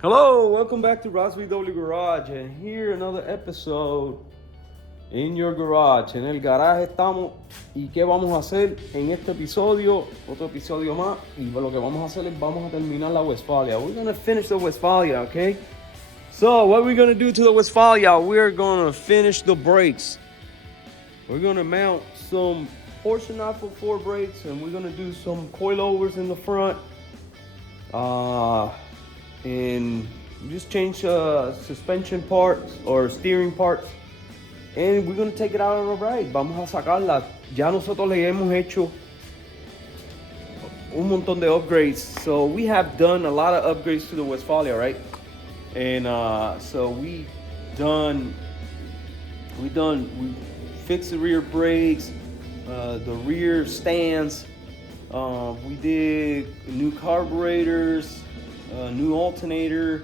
Hello, welcome back to VW Garage, and here another episode in your garage. En el garaje estamos, y qué vamos a hacer en este episodio, otro episodio más, y lo que vamos a hacer es vamos a terminar la Westfalia. We're gonna finish the Westfalia, okay? So what we're gonna do to the Westfalia, we're gonna finish the brakes. We're gonna mount some Porsche 944 brakes, and we're gonna do some coilovers in the front. And just change suspension parts or steering parts, and we're gonna take it out on a ride. Vamos a sacarla. Ya nosotros le hemos hecho un montón de upgrades, so we have done a lot of upgrades to the Westfalia, right? And so we fixed the rear brakes, the rear stands. We did new carburetors, new alternator.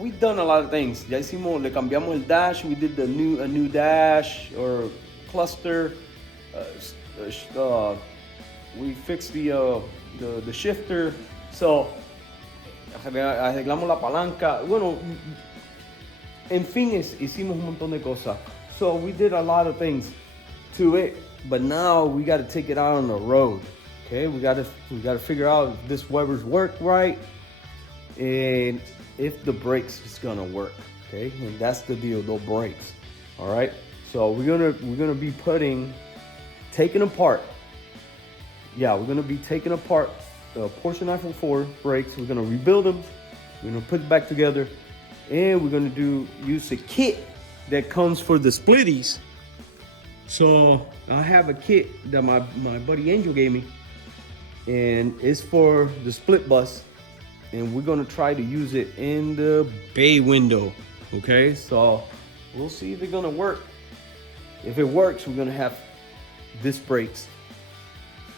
We've done a lot of things. Ya hicimos, le cambiamos el dash. We did a new dash or cluster. We fixed the shifter. So arreglamos la palanca. Bueno, en fin, hicimos un montón de cosas. So we did a lot of things to it, but now we got to take it out on the road. Okay, we got to figure out if this Weber's work right and if the brakes is gonna work. Okay, and that's the deal, the brakes. All right, so we're gonna be taking apart. Yeah, we're gonna be taking apart the Porsche 944 brakes. We're gonna rebuild them. We're gonna put it back together, and we're gonna use a kit that comes for the splitties. So I have a kit that my buddy Angel gave me, and it's for the split bus, and we're gonna try to use it in the bay window. Okay, so we'll see if it's gonna work. If it works, we're gonna have disc brakes,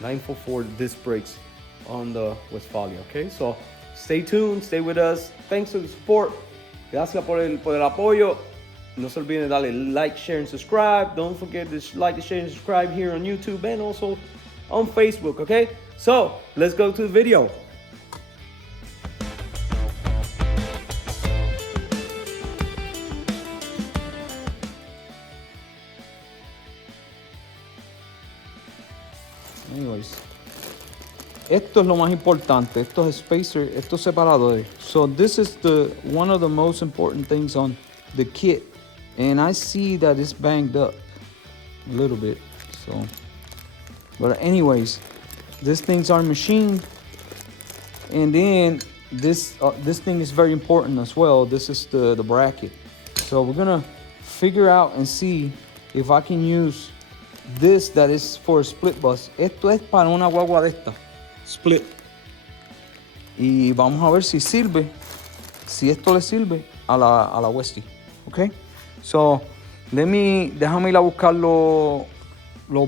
944 disc brakes on the Westfalia. Okay, so stay tuned, stay with us. Thanks for the support. Gracias por el apoyo. No se olviden de darle like, share, and subscribe. Don't forget to like, share, and subscribe here on YouTube and also on Facebook, okay? So, let's go to the video. Anyways, esto es lo más importante. Estos spacers, estos separadores. So this is one of the most important things on the kit. And I see that it's banged up a little bit, so. But anyways, these things are machined, and then this thing is very important as well. This is the bracket. So we're gonna figure out and see if I can use this that is for a split bus. Esto es para una guagua de esta, split. Y vamos a ver si esto le sirve a la Westie, okay? So, déjame ir a buscar los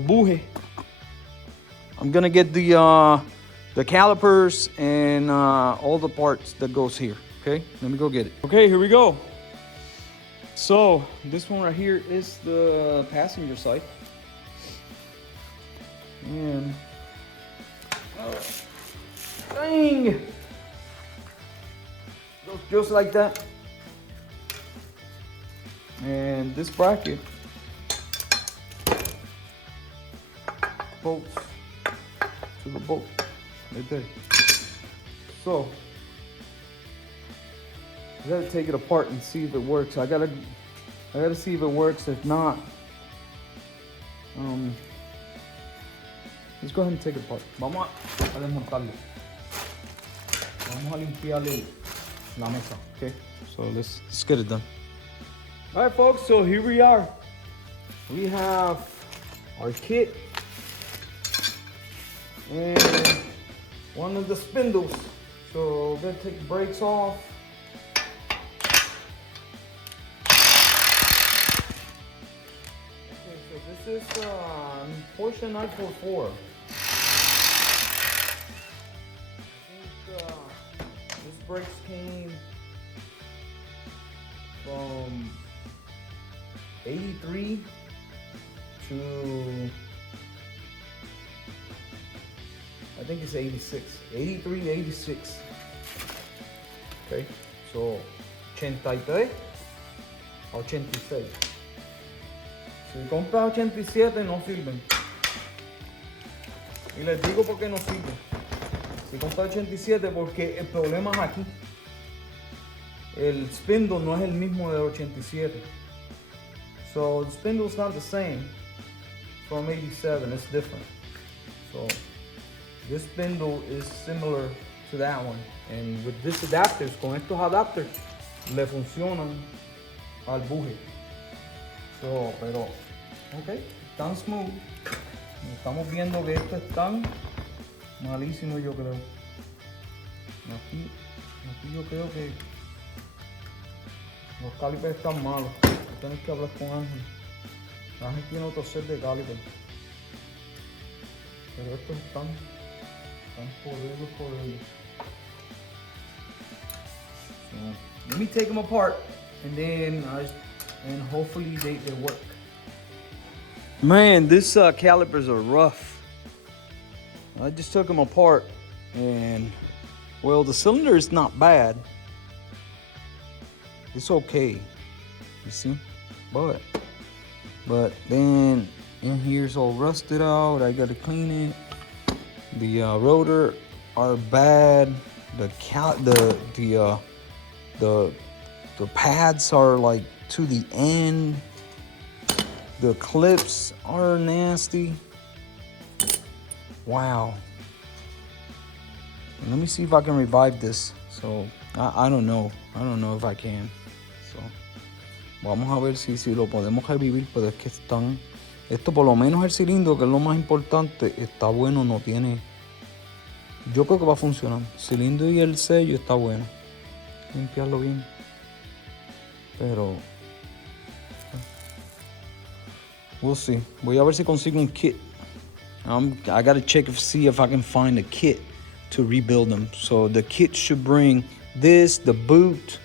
bujes. I'm gonna get the calipers and all the parts that goes here. Okay, let me go get it. Okay, here we go. So this one right here is the passenger side, and dang, goes just like that. And this bracket bolts to the bolt right there. So I gotta take it apart and see if it works. I gotta see if it works. If not, let's go ahead and take it apart. Vamos a desmontarlo. Vamos a limpiarle la mesa. Okay, so let's get it done. All right, folks, so here we are. We have our kit and one of the spindles. So we're gonna take the brakes off. Okay, so this is Porsche 944. I think this brakes came from 83 to, I think it's 86. 83 to 86. Okay, so 83 a 86. Si compras 87 no sirven. Y les digo por qué no sirven. Si compras 87 porque el problema es aquí. El spindle no es el mismo del 87. So the spindle is not the same from 87, it's different. So this spindle is similar to that one. And with these adapters, con estos adapters, le funcionan al buje. So, pero, ok, tan smooth. Estamos viendo que esto es tan malísimo, yo creo. Aquí yo creo que los calipers están malos. Tienes que hablar con Ángel. Ángel tiene otro set de calipers. Pero estos están por ellos. So, let me take them apart and then and hopefully they work. Man, these calipers are rough. I just took them apart and, well, the cylinder is not bad. It's okay, you see? But then in here's all rusted out. I gotta clean it. The rotor are bad. The pads are like to the end. The clips are nasty. Wow. Let me see if I can revive this. So I don't know. I don't know if I can. So vamos a ver si lo podemos revivir, pero es que están. Esto por lo menos el cilindro, que es lo más importante, está bueno, no tiene. Yo creo que va a funcionar. El cilindro y el sello está bueno. Limpiarlo bien. Pero we'll see. Voy a ver si consigo un kit. I gotta check see if I can find a kit to rebuild them. So the kit should bring this, the boot,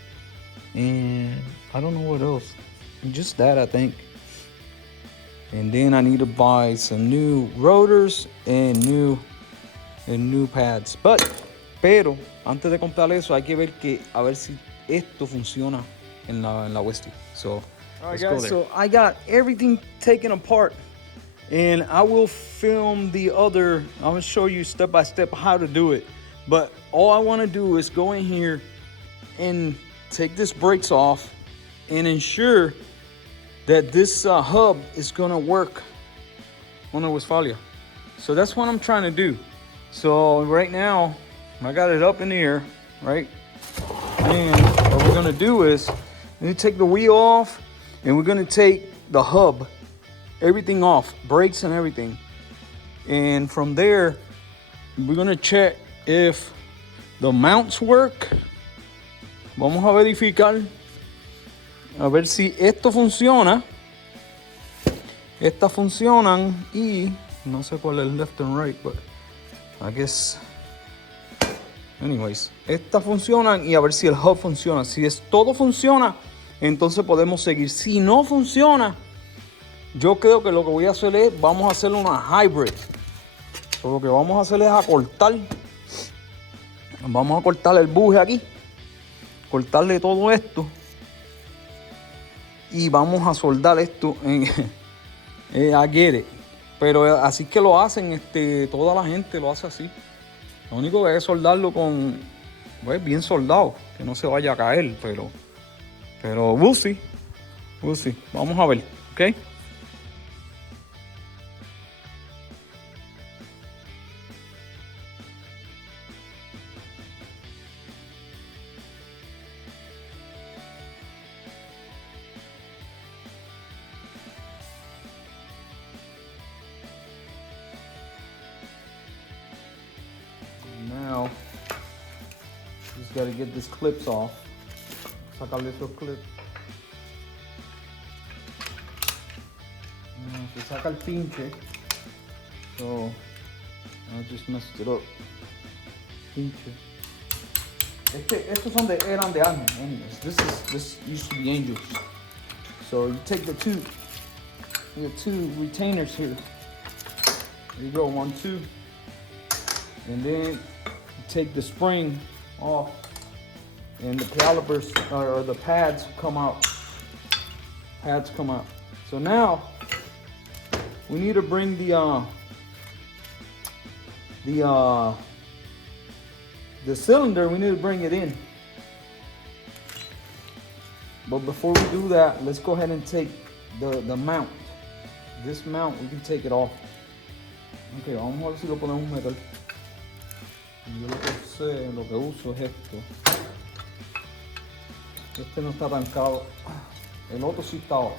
and I don't know what else. Just that, I think. And then I need to buy some new rotors and new pads. Pero antes de comprar eso hay que ver a ver si esto funciona en la Westie. So let's go there. So I got everything taken apart, and I will film the other. I'm gonna show you step by step how to do it. But all I want to do is go in here and take this brakes off and ensure that this hub is gonna work on the Westfalia. So that's what I'm trying to do. So right now, I got it up in the air, right? And what we're gonna do is, we're gonna take the wheel off, and we're gonna take the hub, everything off, brakes and everything. And from there, we're gonna check if the mounts work. Vamos a verificar. A ver si esto funciona. Estas funcionan y no sé cuál es left and right, but I guess. Anyways, estas funcionan y a ver si el hub funciona. Si todo funciona, entonces podemos seguir. Si no funciona, yo creo que lo que voy a hacer es, vamos a hacer una hybrid. So, lo que vamos a hacer es vamos a cortar el buje aquí, cortarle todo esto. Y vamos a soldar esto a get it. Pero así que lo hacen, toda la gente lo hace así. Lo único que hay que soldarlo con, pues, bien soldado, que no se vaya a caer, pero we'll see. Vamos a ver, ¿ok? Now, just got to get these clips off. Sacarle esos clips. Se saca el pinche. So, I just messed it up. Pinche. Estos eran de Ángel. Anyways, this used to be Angel's. So you take the two retainers here. There you go, 1, 2. And then take the spring off and the calipers or the pads come out. Pads come out. So now we need to bring the cylinder. We need to bring it in. But before we do that, let's go ahead and take the mount. This mount, we can take it off. Ok, vamos a ver si lo podemos meter. Yo lo que sé, lo que uso es esto. Este no está tan caro. El otro sí estaba.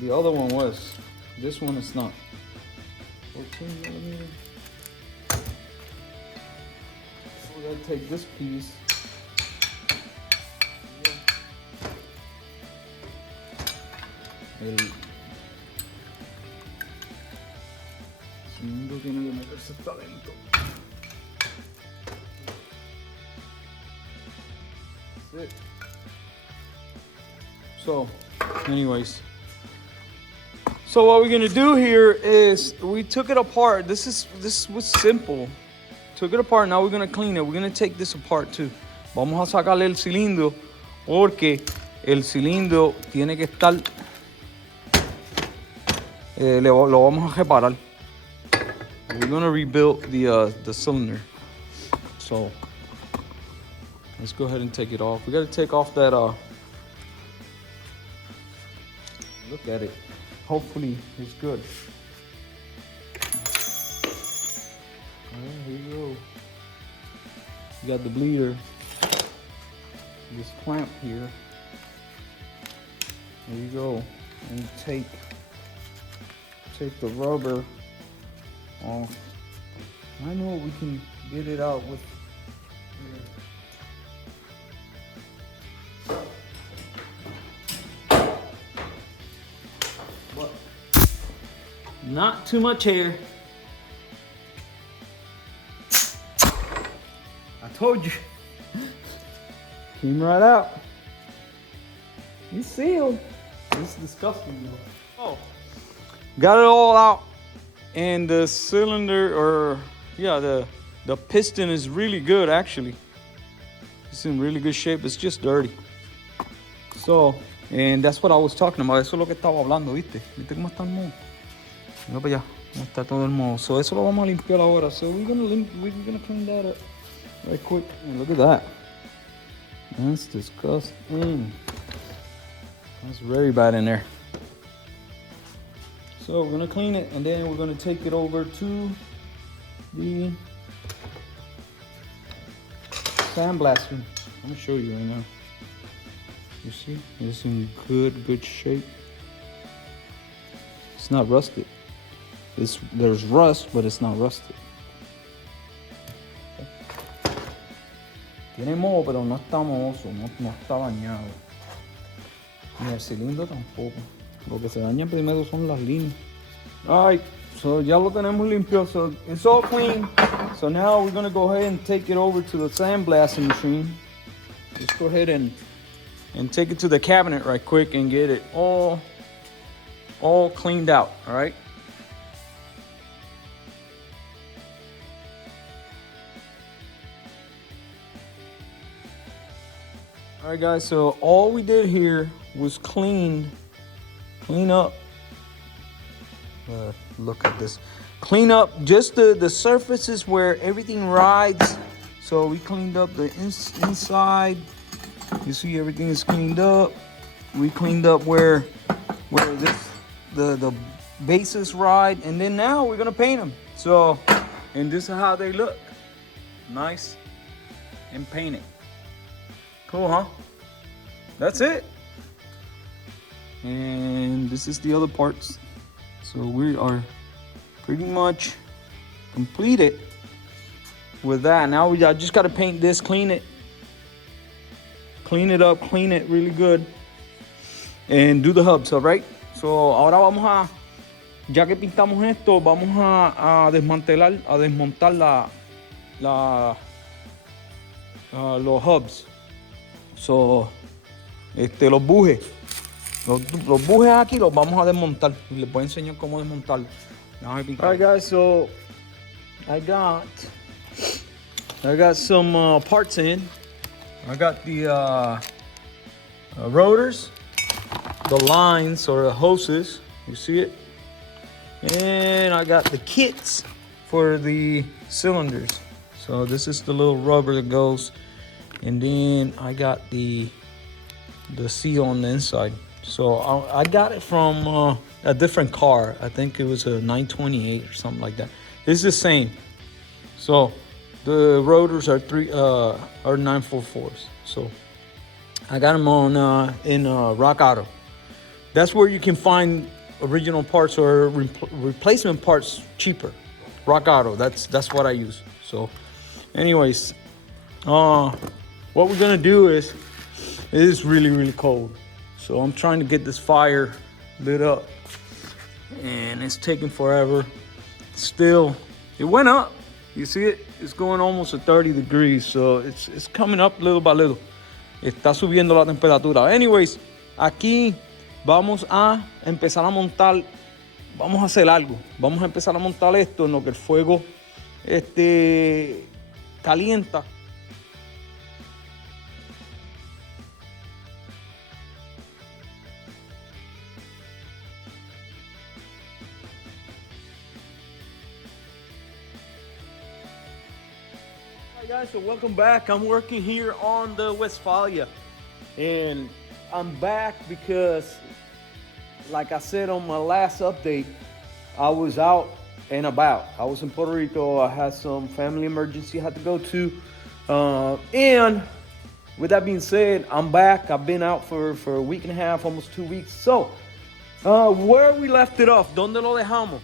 The other one was. This one is not. 14mm. We're gonna take this piece. El cilindro tiene que meterse hasta adentro. That's it. So, anyways. So what we're gonna do here is we took it apart. This was simple. Took it apart. Now we're gonna clean it. We're gonna take this apart too. Vamos a sacarle el cilindro porque el cilindro tiene que estar. Lo vamos a reparar. We're gonna rebuild the cylinder. So let's go ahead and take it off. We gotta take off that. Look at it. Hopefully it's good. Alright, here you go. You got the bleeder. This clamp here. There you go. And take the rubber off. I know we can get it out with but not too much hair. I told you. Came right out. It's sealed. It's disgusting though. Oh. Got it all out, and the cylinder, or yeah, the piston is really good actually. It's in really good shape. It's just dirty. So, and that's what I was talking about. Eso es lo que estaba hablando, ¿viste? ¿Viste cómo está el moho? Mira para allá, cómo está todo el moho. So, eso lo vamos a limpiar ahora. So, we're gonna clean that up right quick. And look at that. That's disgusting. That's very bad in there. So we're gonna clean it, and then we're gonna take it over to the sandblaster. I'm gonna show you right now. You see, it's in good shape. It's not rusted. There's rust, but it's not rusted. Tiene moho, pero no está mohoso, no está dañado. Ni el cilindro tampoco. Lo que se daña primero son las líneas. Alright, so ya lo tenemos limpio. So it's all clean. So now we're gonna go ahead and take it over to the sandblasting machine. Just go ahead and take it to the cabinet right quick and get it all cleaned out. Alright. Alright guys, so all we did here was clean up. Look at this. Clean up just the surfaces where everything rides. So we cleaned up the inside. You see everything is cleaned up. We cleaned up where the bases ride, and then now we're gonna paint them. So, and this is how they look. Nice and painted. Cool, huh? That's it. And this is the other parts. So we are pretty much completed with that. Now I just got to paint this, clean it up, clean it really good, and do the hubs, all right? So ahora vamos a, ya que pintamos esto, vamos a desmontar los hubs. So, los bujes. Los bujes aquí los vamos a desmontar. Les voy a enseñar cómo desmontarlos. Alright guys, so I got some parts in. I got the rotors, the lines or the hoses, you see it? And I got the kits for the cylinders. So this is the little rubber that goes, and then I got the seal on the inside. So I got it from a different car. I think it was a 928 or something like that. It's the same. So the rotors are 944s. So I got them on in Rock Auto. That's where you can find original parts or replacement parts cheaper. Rock Auto. That's what I use. So, anyways, what we're gonna do is, it is really cold. So I'm trying to get this fire lit up, and it's taking forever. Still, it went up. You see it? It's going almost to 30 degrees. So it's coming up little by little. Está subiendo la temperatura. Anyways, aquí vamos a empezar a montar. Vamos a hacer algo. Vamos a empezar a montar esto en lo que el fuego calienta. Hi guys, so welcome back. I'm working here on the Westfalia, and I'm back because, like I said on my last update, I was out and about. I was in Puerto Rico. I had some family emergency I had to go to, and with that being said, I'm back. I've been out for a week and a half, almost 2 weeks. So where we left it off, ¿dónde lo dejamos?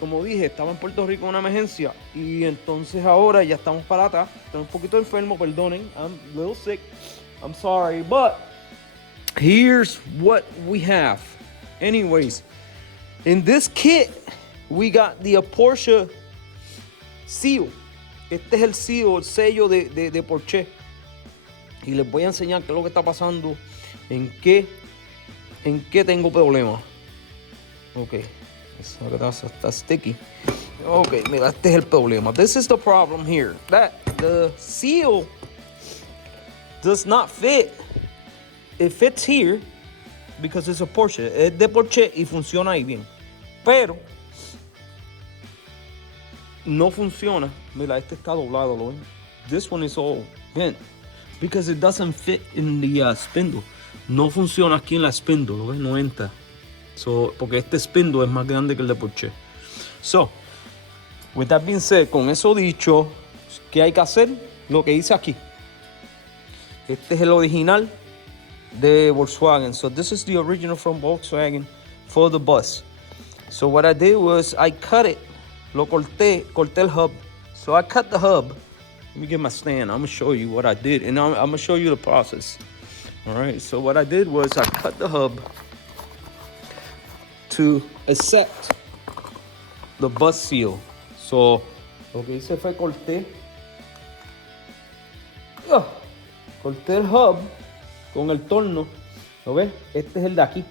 Como dije, estaba en Puerto Rico en una emergencia, y entonces ahora ya estamos para atrás. Estoy un poquito enfermo, perdonen. I'm a little sick. I'm sorry, but here's what we have. Anyways, in this kit, we got the Porsche seal. Este es el seal, el sello de Porsche. Y les voy a enseñar qué es lo que está pasando, en qué tengo problemas. Ok. That's sticky. Okay, mira, este es el problema. This is the problem here. That the seal does not fit. It fits here because it's a Porsche. Es de Porsche y funciona ahí bien. Pero no funciona. Mira, este está doblado, ¿lo ven? This one is all bent because it doesn't fit in the spindle. No funciona aquí en la spindle, ¿lo ven? No entra. So, porque este spindle es más grande que el de Porsche. So, with that being said, con eso dicho, ¿qué hay que hacer? Lo que hice aquí. Este es el original de Volkswagen. So this is the original from Volkswagen for the bus. So what I did was I cut it. Lo corté el hub. So I cut the hub. Let me get my stand. I'm gonna show you what I did, and I'm gonna show you the process. All right. So what I did was I cut the hub to accept the bus seal. So lo que hice fue corté el hub con el torno. ¿Lo ves? Este es el de aquí,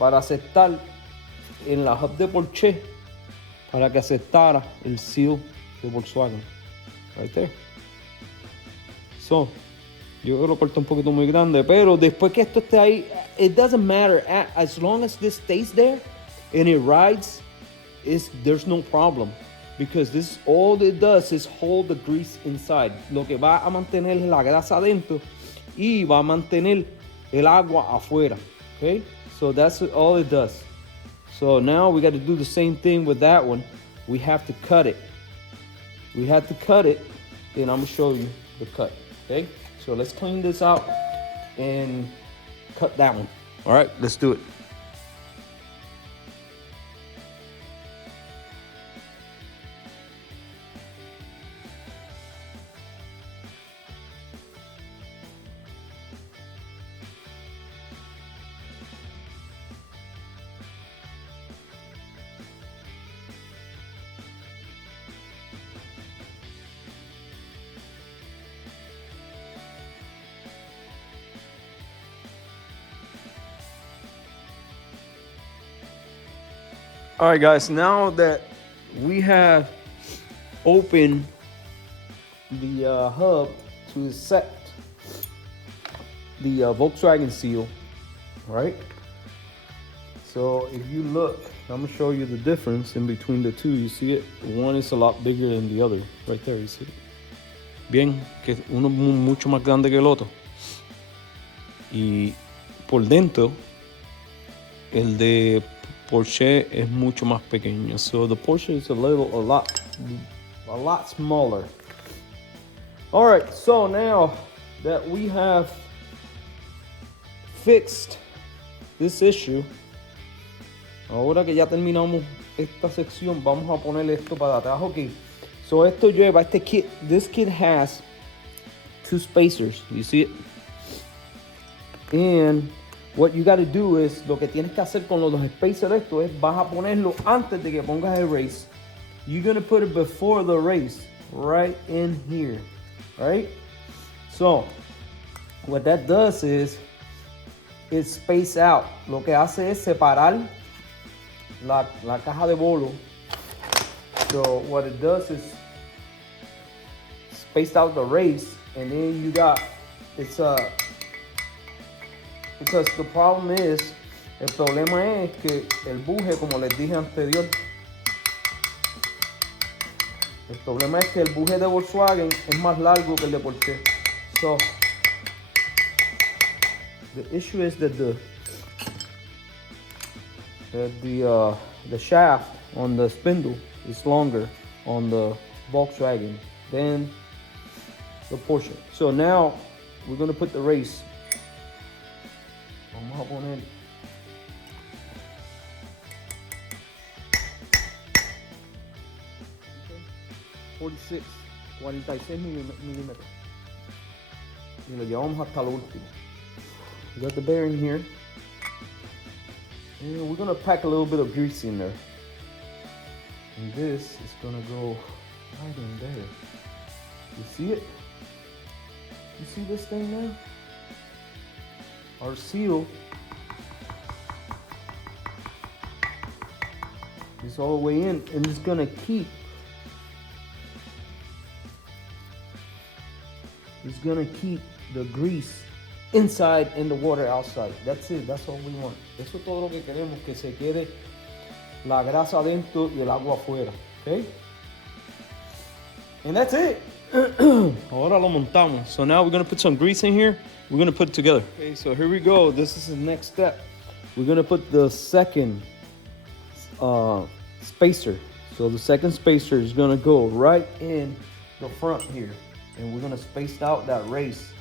para aceptar en la hub de Porsche, para que aceptara el seal de Volkswagen. Right there. So, yo lo corté un poquito muy grande, pero después que esto esté ahí, it doesn't matter. As long as this stays there and it rides, there's no problem. Because this, all it does is hold the grease inside. Lo que va a mantener la grasa adentro y va a mantener el agua afuera. Okay? So that's all it does. So now we got to do the same thing with that one. We have to cut it. We have to cut it, and I'm going to show you the cut. Okay? So let's clean this out and cut that one. All right, let's do it. All right, guys, now that we have opened the hub to accept the Volkswagen seal, right? So if you look, I'm gonna show you the difference in between the two. You see it? One is a lot bigger than the other. Right there, you see it? Bien, que uno mucho más grande que el otro. Y por dentro, el de Porsche es mucho más pequeño. So the Porsche is a lot smaller. All right, so now that we have fixed this issue, ahora que ya terminamos esta sección, vamos a poner esto para atrás. Okay, so esto lleva, this kit has 2 spacers, you see it? And what you got to do is, lo que tienes que hacer con los dos spacers esto es, vas a ponerlo antes de que pongas el race. You're going to put it before the race, right in here, right? So, what that does is, it space out. Lo que hace es separar la caja de bolo. So what it does is space out the race, and then you got, because the problem is, el problema es que el buje, como les dije anterior, el problema es que el buje de Volkswagen es más largo que el de Porsche. So the issue is that the shaft on the spindle is longer on the Volkswagen than the Porsche. So now we're gonna put the race. Vamos a poner 46 milímetros. Y lo llevamos hasta lo último. We got the bearing here. And we're gonna pack a little bit of grease in there. And this is gonna go right in there. You see it? You see this thing now? Our seal is all the way in, and it's gonna keep the grease inside and the water outside. That's it. That's all we want. Eso es todo lo que queremos, que se quede la grasa adentro y el agua afuera. Okay? And that's it. Ahora lo montamos. So now we're gonna put some grease in here. We're gonna put it together. Okay, so here we go. This is the next step. We're gonna put the second spacer. So the second spacer is gonna go right in the front here, and we're gonna space out that race.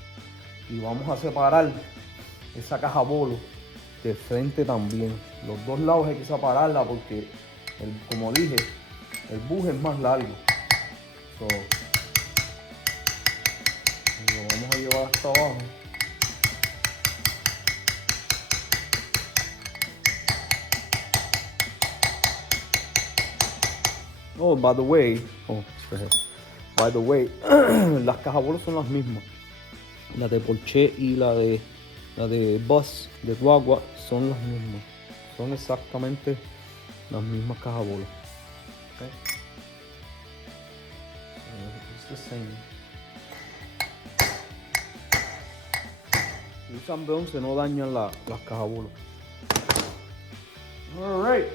Y vamos a separar esa caja bolo de frente también. Los dos lados hay que separarla porque, como dije, el buje es más largo. So, lo vamos a llevar hasta abajo. Oh, by the way, las cajas bolos son las mismas. La de Porsche y la de Bus, de Guagua, son las mismas. Son exactamente las mismas cajas bolos. Okay. It's the same. Si usan bronce no dañan las cajas bolos. Alright,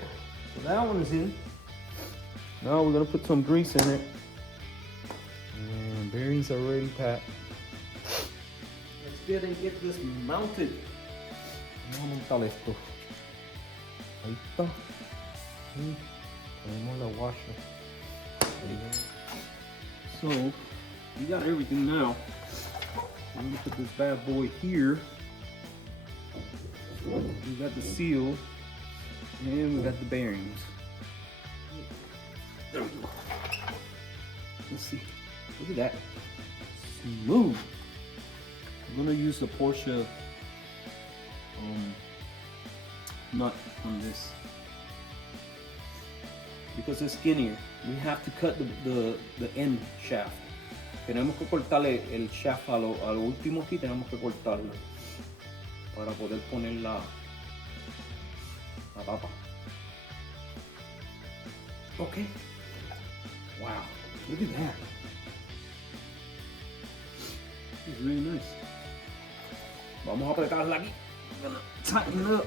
so that one is in. Now we're gonna put some grease in it. And bearings are already packed. Let's get this mounted. Vamos a montar esto. Ahí está. Y ponemos la washer. So we got everything now. I'm gonna put this bad boy here. We got the seal and we got the bearings. There we go. Let's see. Look at that. Smooth. I'm gonna use the Porsche nut on this because it's skinnier. We have to cut the end shaft. Tenemos que cortarle el shaft a lo último aquí, tenemos que cortarlo para poder poner la tapa. Okay. Wow, look at that. It's really nice. Vamos a apretarla aquí. I'm gonna tighten it up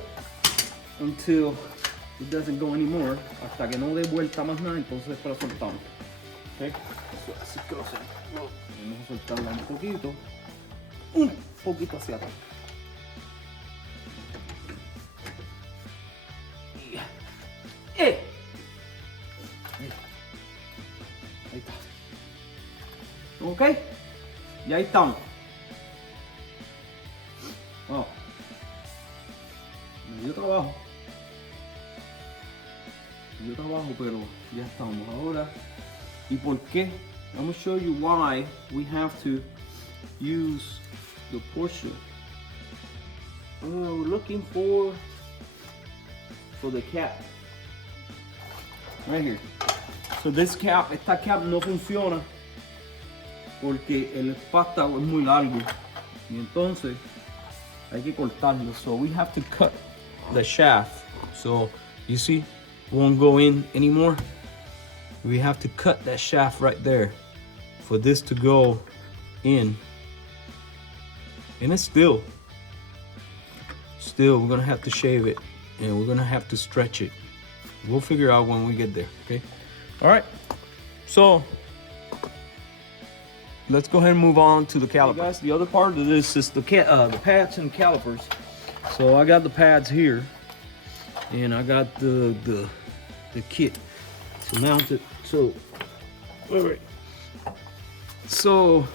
until it doesn't go anymore. Hasta que no dé vuelta más nada, entonces después la soltamos. Okay? So, así que lo hacemos. Vamos a soltarla un poquito hacia atrás. Ahí está. Ok. Y ahí estamos. Oh. Me dio trabajo. Pero ya estamos ahora. ¿Y por qué? I'm going to show you why we have to use the Porsche. We're looking for the cap. Right here. So this cap, esta cap no funciona porque el espárrago es muy largo y entonces hay que cortarlo. So we have to cut the shaft. So you see, it won't go in anymore. We have to cut that shaft right there for this to go in. And it's still we're gonna have to shave it and we're gonna have to stretch it. We'll figure out when we get there, okay? All right, so let's go ahead and move on to the caliper. Hey guys, the other part of this is the pads and calipers. So I got the pads here and I got the kit to mount it. So, all right. So,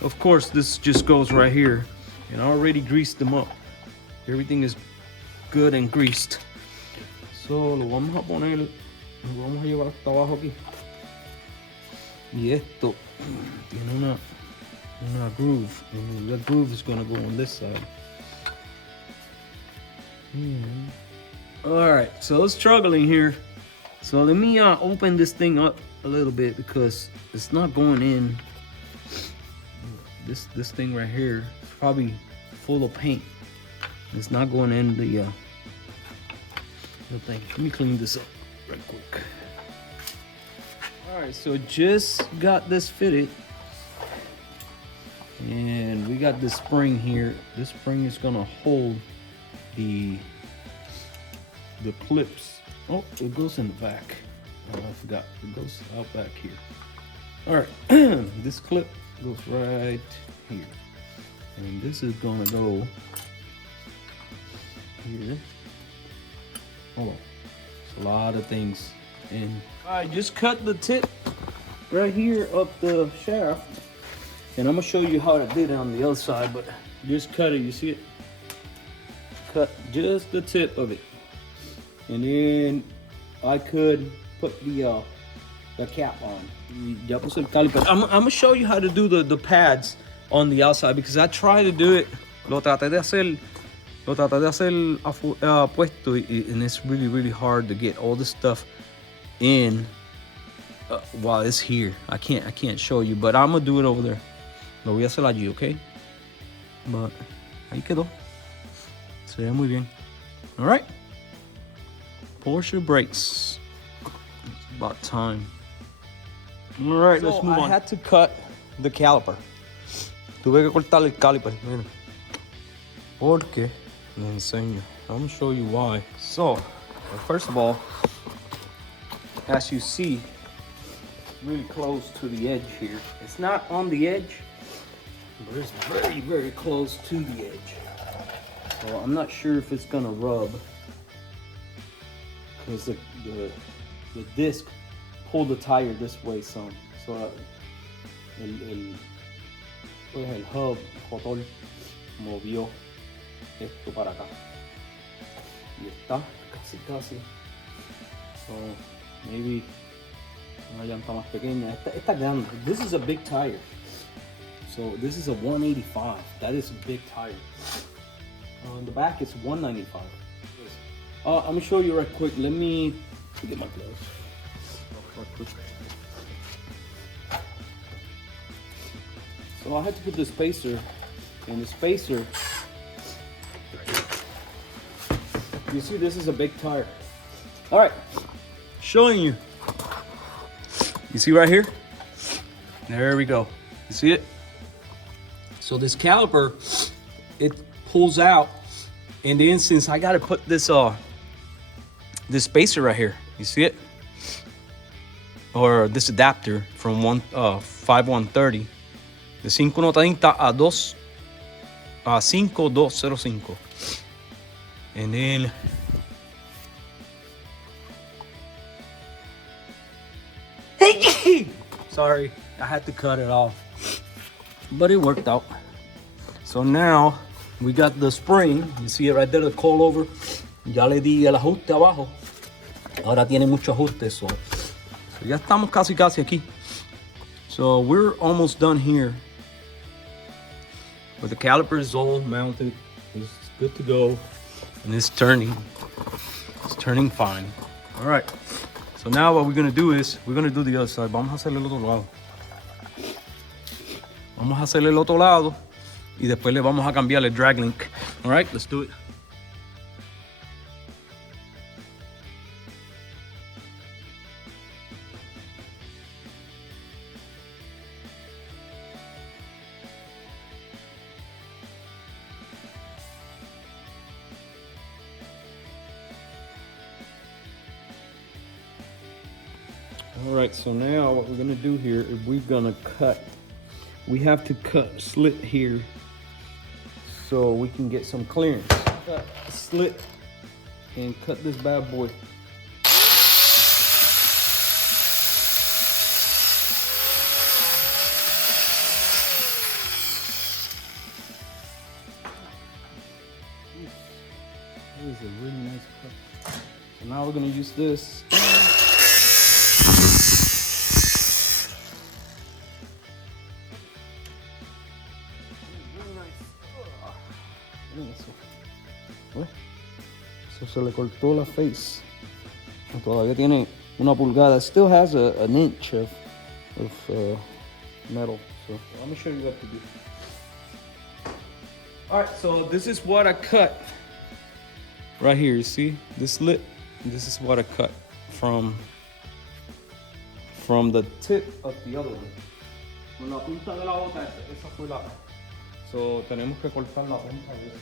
of course, this just goes right here and I already greased them up. Everything is good and greased. So, lo vamos a poner, lo vamos a llevar hasta abajo aquí. Y esto tiene una groove. And the groove is gonna go on this side. All right, so it's struggling here. So let me open this thing up a little bit because it's not going in. This thing right here is probably full of paint. It's not going in the thing. Let me clean this up right quick. All right, so just got this fitted, and we got this spring here. This spring is gonna hold the clips. Oh, it goes in the back. Oh, I forgot. It goes out back here. All right, this clip goes right here, and this is gonna go here. Hold on. There's a lot of things in. All right, just cut the tip right here up the shaft, and I'm gonna show you how I did it on the other side. But just cut it. You see it? Cut just the tip of it, and then I could put the cap on. Ya puse el caliper. I'm gonna show you how to do the pads on the outside because I tried to do it. Lo traté de hacer puesto and it's really hard to get all this stuff in while it's here. I can't show you, but I'm gonna do it over there. Lo voy a hacer allí, okay? But ahí quedó. Se ve muy bien. All right. Porsche brakes. It's about time. All right, so let's move on. I had to cut the caliper. Tuve que cortar el caliper, miren. Porque le enseño. I'm gonna show you why. So, first of all, as you see, it's really close to the edge here. It's not on the edge, but it's very close to the edge. So I'm not sure if it's gonna rub because the disc pulled the tire this way some. So el hub motor movió esto para acá y está casi. So maybe una llanta más pequeña. Esta grande. This is a big tire. So this is a 185. That is a big tire. On the back it's 195. I'm gonna show you right quick. Let me get my gloves. Right quick. So I had to put the spacer, and the spacer, you see this is a big tire. All right, showing you. You see right here? There we go. You see it? So this caliper, it pulls out, and then since I gotta put this this spacer right here, you see it? Or this adapter from 5130, de 5130 a 5205. And then sorry, I had to cut it off, but it worked out. So now we got the spring, you see it right there, the coilover. Ya le di el ajuste abajo, ahora tiene mucho ajuste, so ya estamos casi aquí. So we're almost done here, but the caliper is all mounted, it's good to go, and it's turning fine. All right, so now what we're gonna do is we're gonna do the other side. Vamos a hacer el otro lado. Vamos a hacer el otro lado y después le vamos a cambiar el drag link. All right, let's do it. All right, so now what we're gonna do here is we're gonna cut. We have to cut a slit here so we can get some clearance. Cut a slit and cut this bad boy. That is a really nice cut. So now we're gonna use this. Eso se le cortó la face. Todavía tiene una pulgada. It still has an inch of metal. So let me show you what to do. All right, so this is what I cut right here. You see this slit? This is what I cut from the tip of the other one. Con la punta de la otra, esa fue la. So tenemos que cortar la punta de esa.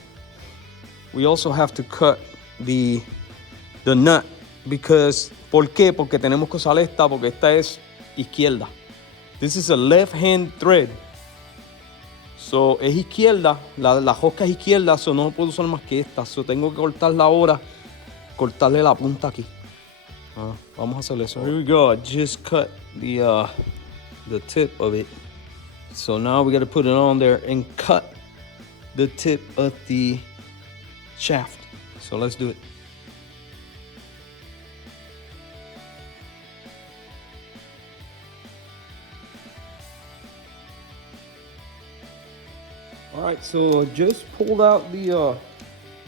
We also have to cut the nut because, ¿por qué? Porque tenemos que usar esta porque esta es izquierda. This is a left hand thread. So es izquierda, la rosca es izquierda, so no puedo usar más que esta. So tengo que cortarla ahora, cortarle la punta aquí. Vamos a hacer eso. Here we go. I just cut the tip of it. So now we got to put it on there and cut the tip of the shaft. So let's do it. All right, so just pulled out the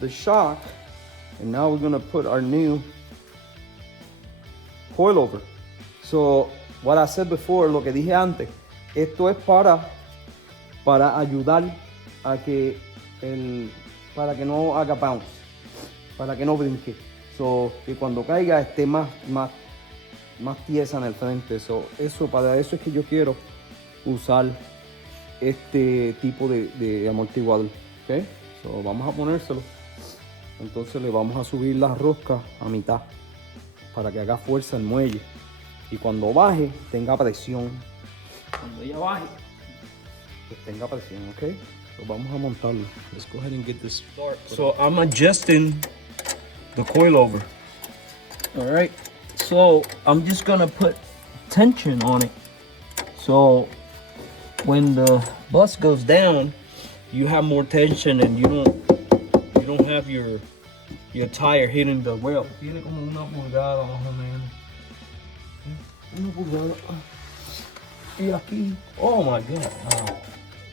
shock, and now we're gonna put our new coilover. So what I said before, lo que dije antes, esto es para ayudar a que para que no haga bounce, para que no brinque. So que cuando caiga esté más tiesa en el frente. So para eso es que yo quiero usar este tipo de amortiguador. Okay? So vamos a ponérselo. Entonces le vamos a subir la rosca a mitad para que haga fuerza el muelle y cuando baje tenga presión. Cuando ella baje, pues tenga presión, okay? So vamos a montarlo. Let's go ahead and get this start. So I'm adjusting the coilover. All right. So I'm just gonna put tension on it. So when the bus goes down, you have more tension and you don't have your tire hitting the wheel. Tiene como una pulgada más o menos. Una pulgada. Y aquí, oh my God,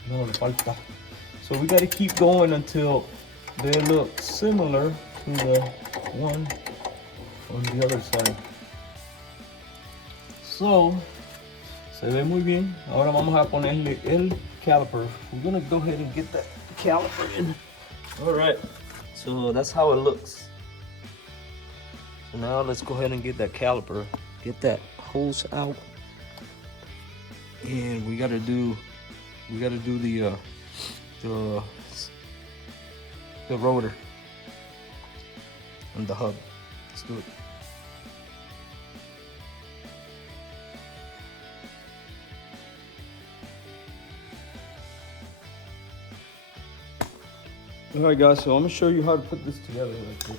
no le falta. So we gotta keep going until they look similar to the one on the other side. So, se ve muy bien. Ahora vamos a ponerle el caliper. We're gonna go ahead and get that caliper in. All right, so that's how it looks. So now let's go ahead and get that caliper, get that hose out. And we gotta do the the rotor and the hub. Let's do it. Alright guys, so I'm gonna show you how to put this together real quick.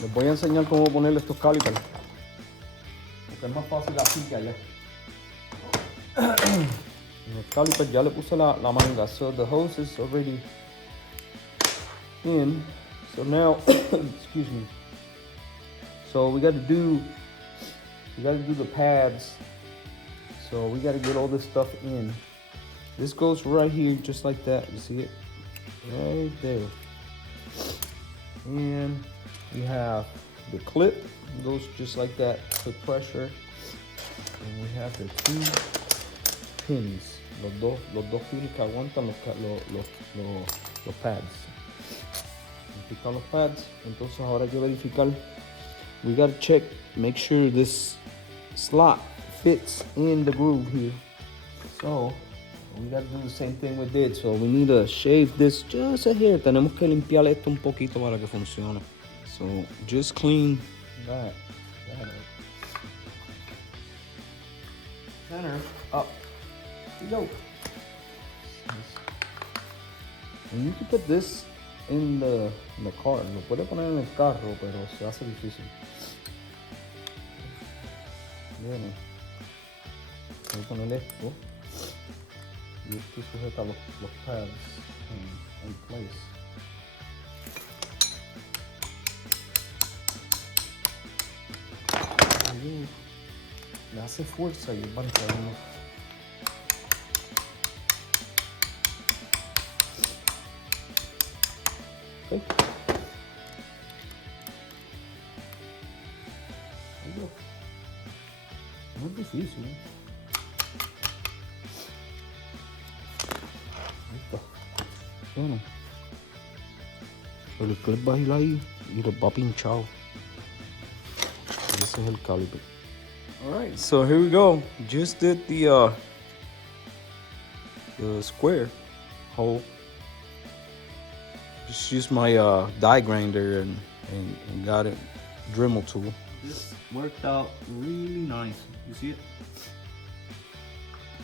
Les voy a enseñar cómo ponerle estos calipers, porque es más fácil así que allá. En el caliper ya le puse la manga, so the hose is already in. So now, excuse me. So we got to do the pads. So we got to get all this stuff in. This goes right here, just like that. You see it? Right there. And we have the clip, goes just like that, put pressure. And we have the two pins, los dos pins que aguantan los pads. Aquí están los pads. Entonces ahora hay que verificar. We gotta check, make sure this slot fits in the groove here. So we gotta do the same thing we did. So we need to shave this just a hair. Tenemos que limpiar esto un poquito para que funcione. So just clean that up. Center up. Here we go. And you can put this in the car. Lo puede poner en el carro, pero se hace difícil. Bien. Voy a poner esto. Y esto sujeta los pads en place. Ahí le hace fuerza y va a entrar uno. Okay. Ahí go. No es difícil. Ahí está. Bueno. El clip va a ir ahí y les va pinchado. Ese es el caliper. Alright, so here we go. Just did the square hole. Just used my die grinder and got it Dremel tool. This worked out really nice. You see it?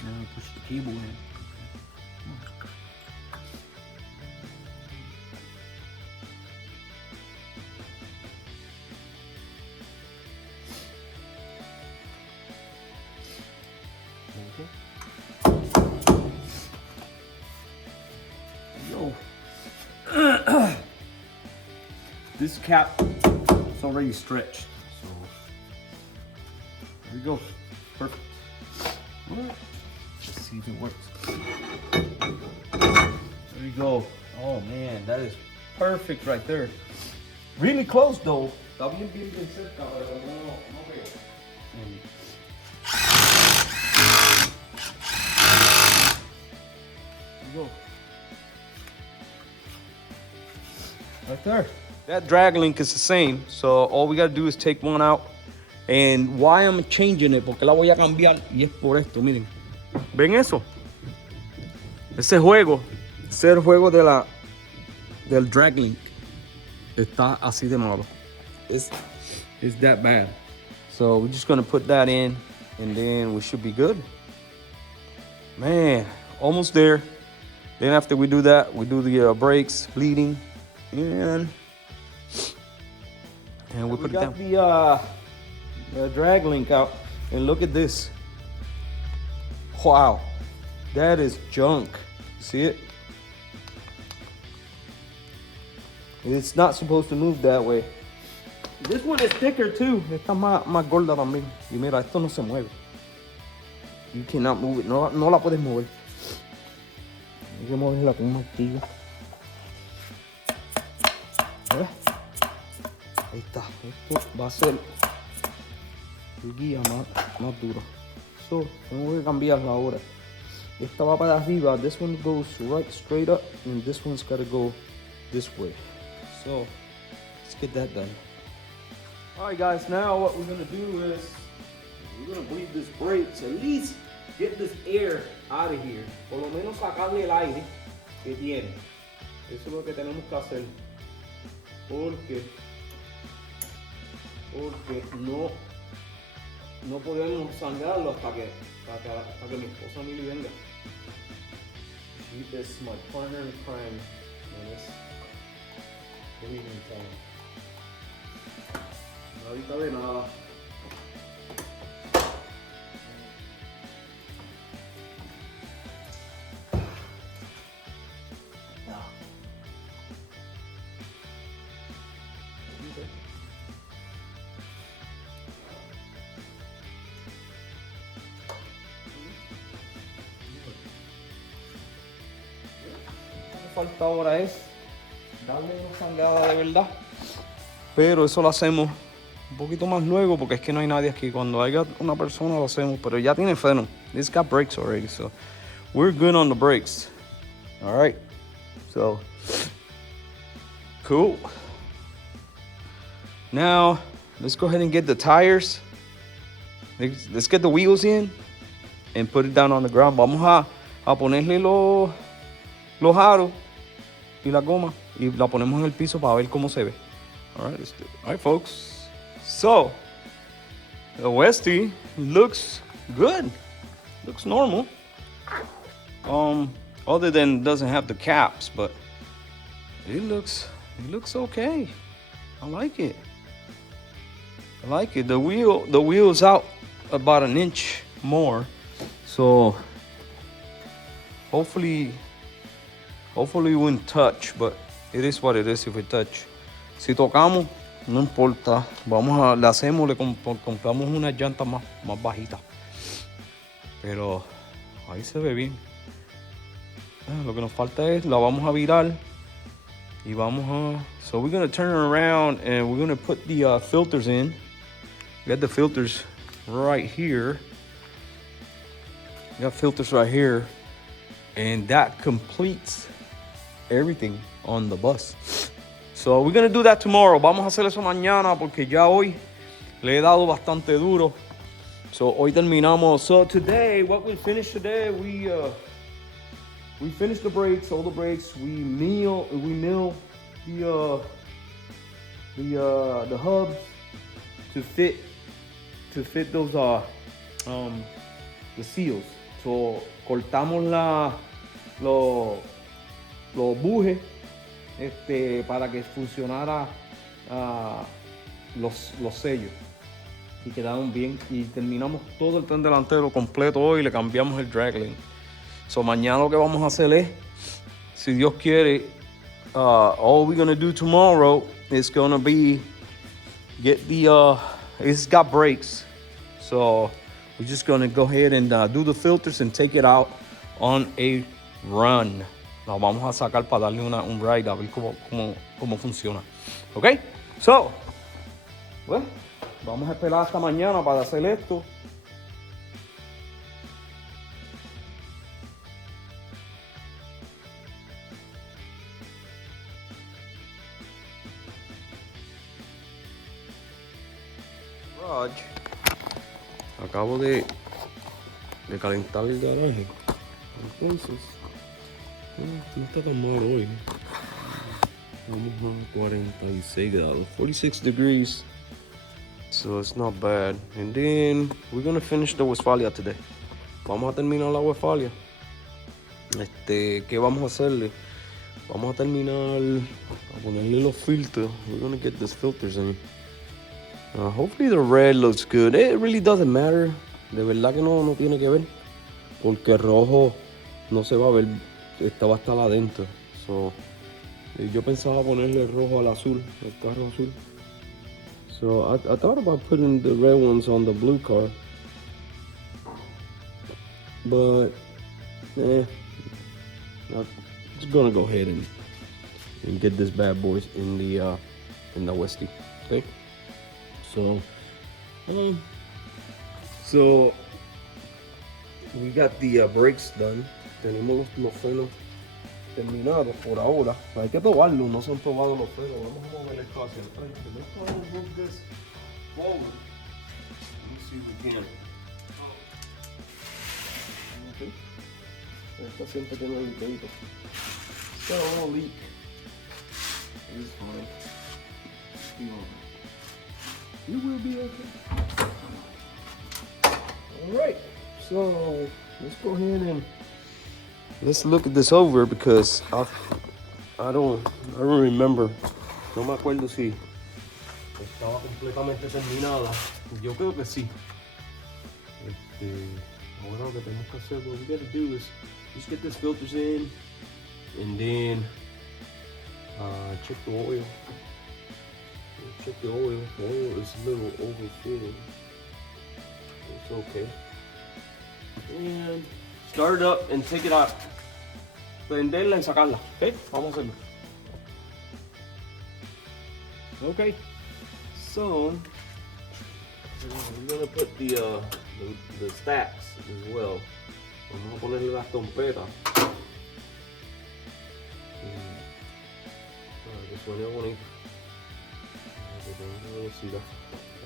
Now push the cable in. Yo. This cap is already stretched, so there we go. Perfect. All right. Let's see if it works. There we go. Oh man, that is perfect right there. Really close though. Está bien cerca, pero no veo. There we go. Right there. That drag link is the same, so all we gotta do is take one out. And why I'm changing it, porque la voy a cambiar, y es por esto, miren. ¿Ven eso? Ese juego, el juego del drag link, está así de malo. It's that bad. So we're just gonna put that in, and then we should be good. Man, almost there. Then after we do that, we do the brakes, bleeding, and we put it down. We got the drag link out, and look at this. Wow, that is junk. See it? It's not supposed to move that way. This one is thicker too. Está más gorda también. Y mira, esto no se mueve. You cannot move it. No la puedes mover. Hay que moverla con un martillo. ¿Ves? Ahí está. Esto va a ser el guía más duro. So, tengo que cambiarla ahora. Esta va para arriba. This one goes right straight up, and this one's got to go this way. So, let's get that done. Alright guys, now what we're going to do is we're going to bleed this brakes at least get this air out of here. Por lo menos sacarle el aire que tiene. Eso es lo que tenemos que hacer. Porque no podemos sangrarlo hasta que mi esposa Mili venga. She is my partner in crime en this breathing time. Ahorita de nada. Falta ahora es darle una sangrada de verdad, pero eso lo hacemos un poquito más luego porque es que no hay nadie aquí. Cuando haya una persona lo hacemos, pero ya tiene freno. This got brakes already, so we're good on the brakes. All right, so cool. Now let's go ahead and get the tires. Let's get the wheels in and put it down on the ground. Vamos a ponerle los aros y la goma y la ponemos en el piso para ver cómo se ve. All right, let's do it. All right, folks. So the Westie looks good. Looks normal. Other than doesn't have the caps, but it looks okay. I like it. I like it. The wheel's out about an inch more, so hopefully we won't touch, but it is what it is if we touch. Si tocamos, no importa. Le hacemos, compramos una llanta más bajita. Pero ahí se ve bien. Lo que nos falta es, la vamos a virar y so we're gonna turn it around and we're gonna put the filters in. We got the filters right here. We got filters right here, and that completes everything on the bus. So we're gonna do that tomorrow. Vamos a hacer eso mañana porque ya hoy le he dado bastante duro. So hoy terminamos. So today, what we finished today, we finished the brakes, all the brakes. We mill the hubs to fit those the seals. So cortamos los bujes para que funcionara los sellos y quedaron bien, y terminamos todo el tren delantero completo hoy. Le cambiamos el drag lane. So mañana lo que vamos a hacer es, si Dios quiere, all we're gonna do tomorrow is gonna be get it's got brakes, so we're just gonna go ahead and do the filters and take it out on a run. Lo vamos a sacar para darle un ride a ver cómo funciona. Ok, so well, vamos a esperar hasta mañana para hacer esto. Acabo de calentar el garaje, entonces no está tan mal hoy. Vamos a 46 grados, 46 degrees, so it's not bad. And then we're gonna finish the Westfalia today. Vamos a terminar la Westfalia. ¿Qué vamos a hacerle? Vamos a terminar a ponerle los filtros. We're gonna get these filters in. Hopefully the red looks good. It really doesn't matter. De verdad que no tiene que ver, porque el rojo no se va a ver, va a estar adentro. So, yo pensaba ponerle el rojo al azul, el carro azul. So I thought about putting the red ones on the blue car, but I'm just gonna go ahead and get this bad boy in the Westie. Okay. So we got the brakes done. Tenemos los frenos terminados por ahora. Hay que probarlos, no se han probado los frenos. Vamos a mover esto hacia el frente. Let's go and move this forward. Let me see if we can. Esta siempre tiene un liquidito. So, a leak is fine. You will be okay. Alright, so let's go ahead and let's look at this over because I don't remember. No me acuerdo si estaba completamente terminada. Yo creo que sí. Ahora lo que tenemos que hacer, what we gotta do is just get these filters in and then check the oil. Check the oil. The oil is a little overfilled. It's okay. And start it up and take it out. Prenderla y sacarla. Okay, vamos a hacerlo. Okay, so we're gonna put the stacks as well. Vamos a ponerle las trompetas. Para que suene bonito. Para que tenga velocidad.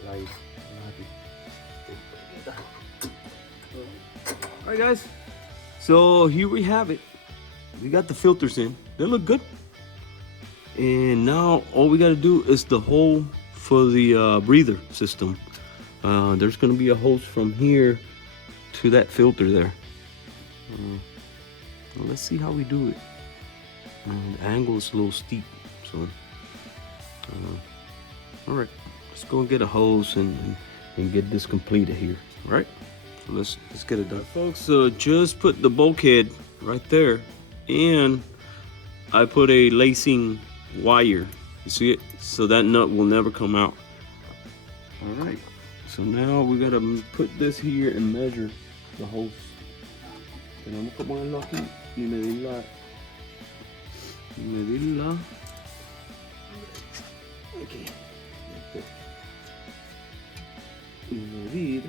El aire. Alright guys, so here we have it. We got the filters in. They look good. And now all we gotta do is the hole for the breather system. There's gonna be a hose from here to that filter there. Well, let's see how we do it. The angle is a little steep, so all right, let's go and get a hose and get this completed here. All right, so let's get it done, folks. Just put the bulkhead right there, and I put a lacing wire. You see it? So that nut will never come out. All right. So now we gotta put this here and measure the hose. Tenemos que ponerlo aquí y medirla. Okay. Y medir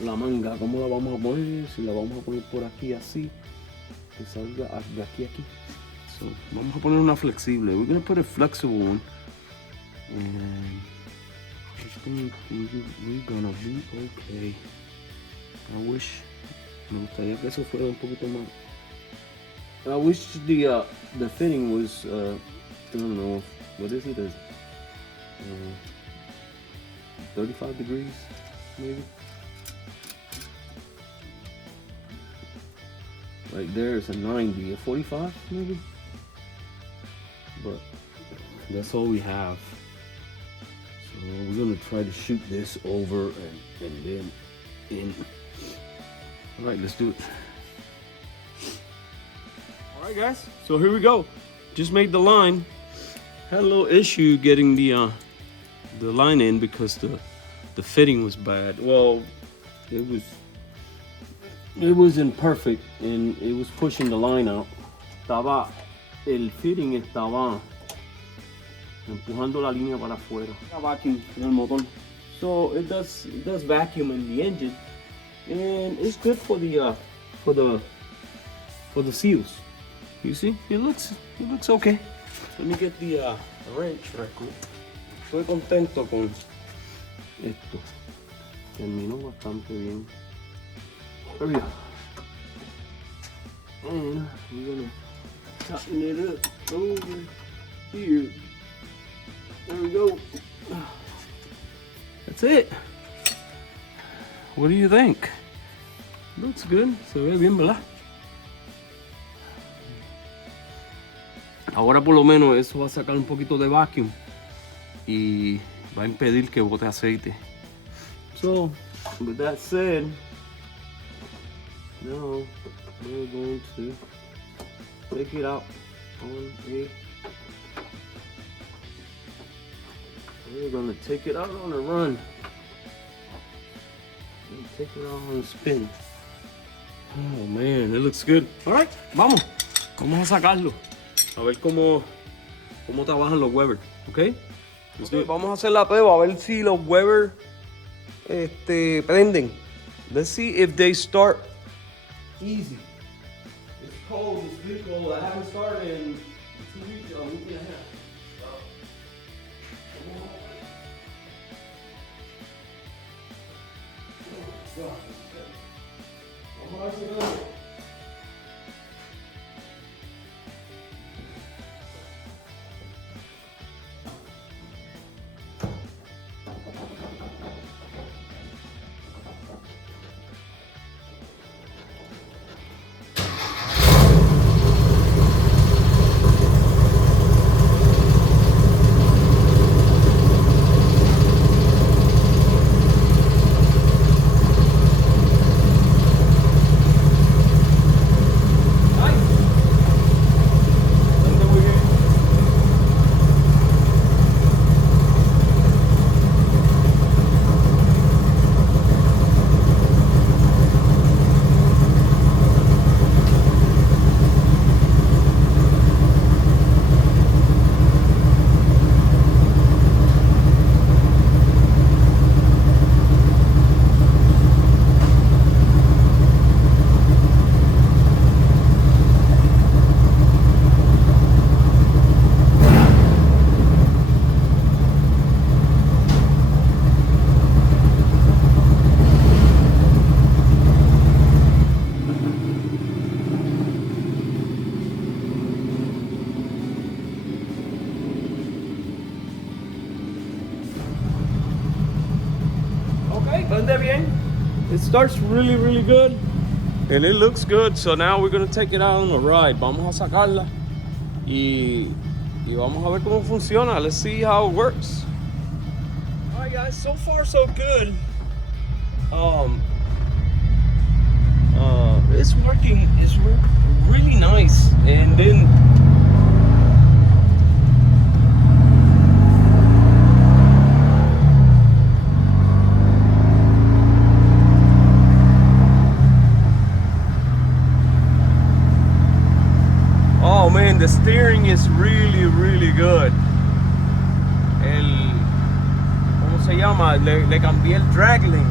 la manga. ¿Cómo la vamos a poner? Si la vamos a poner por aquí así, que salga de aquí a aquí. So vamos a poner una flexible. We're gonna put a flexible one. And we're gonna be okay. I wish me gustaría que eso fuera un poquito más. I wish the fitting was I don't know, what is it? 35 degrees maybe. Right there is a 90, a 45 maybe. But that's all we have. So we're gonna try to shoot this over and then in. All right, let's do it. All right, guys. So here we go. Just made the line. Had a little issue getting the line in because the fitting was bad. Well, it wasn't perfect and it was pushing the line out. El fitting estaba empujando la línea para afuera. Vacuum en el motor. So it does vacuum in the engine, and it's good for the seals. You see, it looks okay. Let me get the wrench right quick. Estoy contento con esto. Terminó bastante bien. There we go. And we're gonna tighten it up over here. There we go. That's it. What do you think? Looks good. Se ve bien, ¿verdad? Ahora por lo menos eso va a sacar un poquito de vacuum y va a impedir que bote aceite. So, with that said, now we're going to take it out on a. We're gonna take it out on a run. Take it out on a spin. Oh man, it looks good. All right, vamos a sacarlo. A ver cómo trabajan los Weber, ¿ok? Vamos a hacer la prueba a ver si los Weber prenden. Let's see if they start easy. It's cold, it's vehicle. I haven't started in 2 weeks, a week and a half. Vamos a ver si prende bien. It starts really, really good. And it looks good. So now we're gonna take it out on a ride. Vamos a sacarla. Y vamos a ver cómo funciona. Let's see how it works. Alright guys, so far so good. It's working. It's really nice. And then oh man, the steering is really, really good. ¿Cómo se llama? Le cambié el drag link.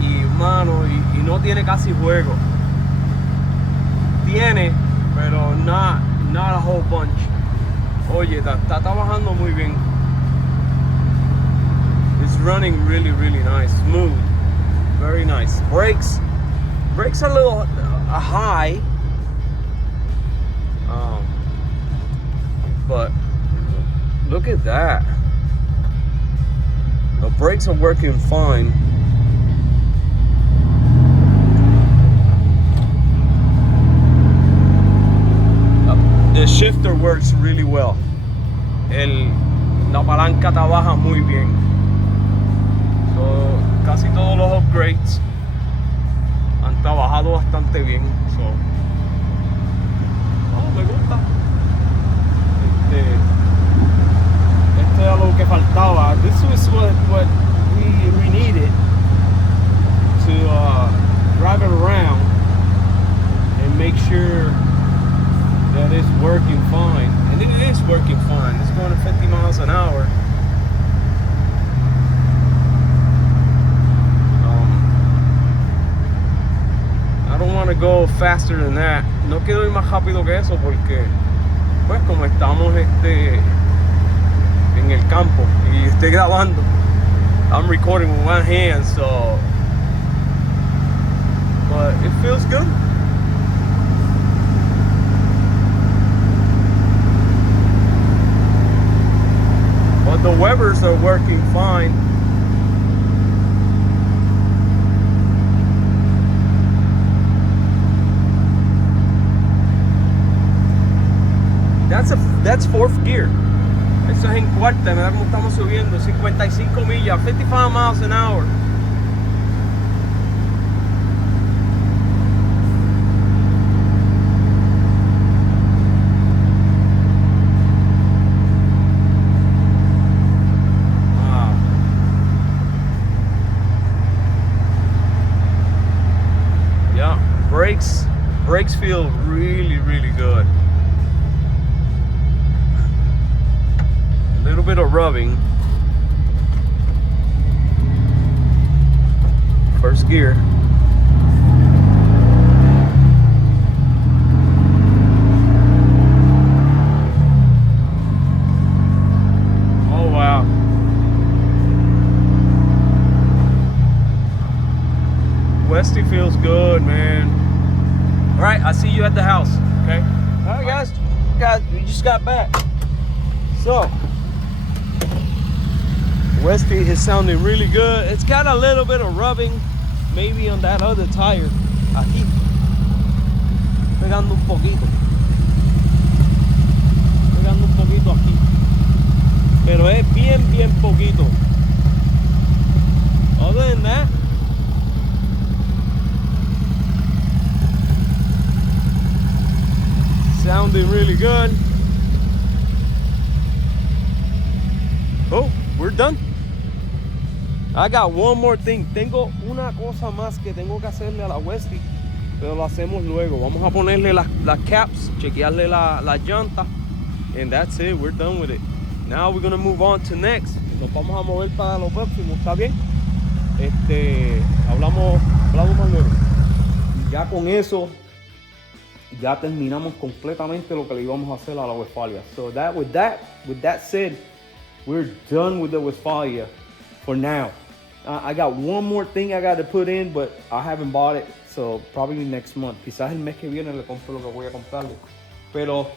Y mano, y no tiene casi juego. Tiene, pero not a whole bunch. Oye, está trabajando muy bien. It's running really, really nice, smooth, very nice. Brakes are a little high. But look at that. The brakes are working fine. The shifter works really well. La palanca trabaja muy bien. So, casi todos los upgrades han trabajado bastante bien. So, me gusta. Esto era lo que faltaba. This was what we needed to drive it around and make sure that it's working fine. And it is working fine. It's going to 50 miles an hour. I don't want to go faster than that. No quiero ir más rápido que eso porque pues como estamos en el campo y estoy grabando, I'm recording with one hand, so but it feels good. But the Webers are working fine. That's fourth gear. Eso es en cuarta, mira cómo estamos subiendo, 55 millas, 55 miles an hour. Wow. Yeah, brakes feel really, really good. A little bit of rubbing. First gear. Oh wow. Westy feels good, man. All right, I'll see you at the house, okay? All right, guys, we just got back. So, Westy is sounding really good. It's got a little bit of rubbing, maybe on that other tire. Aquí, pegando un poquito. Pegando un poquito aquí. Pero es bien poquito. Other than that, sounding really good. Oh, we're done. I got one more thing. Tengo una cosa más que tengo que hacerle a la Westy, pero lo hacemos luego. Vamos a ponerle las caps, chequearle la llanta, and that's it. We're done with it. Now we're gonna move on to next. Nos vamos a mover para lo próximo, ¿está bien? Hablamos más luego. Y ya con eso, ya terminamos completamente lo que le íbamos a hacer a la Westfalia. So with that said, we're done with the Westfalia for now. I got one more thing I got to put in, but I haven't bought it, so probably next month. Quizás el mes que viene le compro lo que voy a comprarle. Pero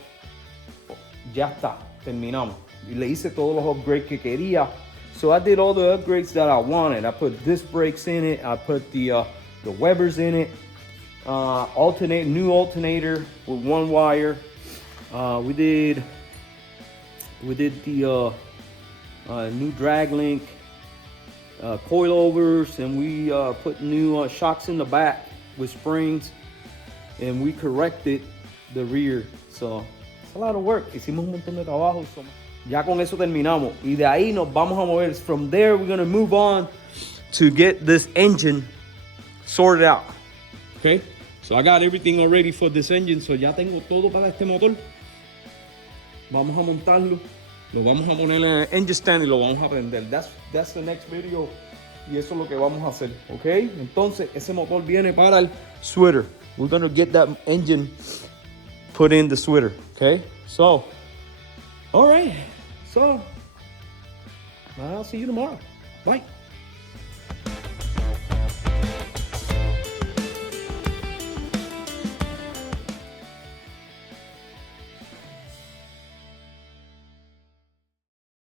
ya está, terminamos. Y le hice todos los upgrades que quería. So I did all the upgrades that I wanted. I put disc brakes in it. I put the Webers in it. New alternator with one wire. We did the new drag link, coilovers, and we put new shocks in the back with springs, and we corrected the rear. So it's a lot of work. Hicimos un montón de trabajo. So, ya con eso terminamos, y de ahí nos vamos a mover. From there, we're gonna move on to get this engine sorted out. Okay, so I got everything already for this engine. So ya tengo todo para este motor. Vamos a montarlo, lo vamos a poner en el engine stand y lo vamos a prender. That's the next video, y eso es lo que vamos a hacer. Okay, entonces ese motor viene para el sweater. We're gonna get that engine put in the sweater. Okay, so all right. So, I'll see you tomorrow. Bye.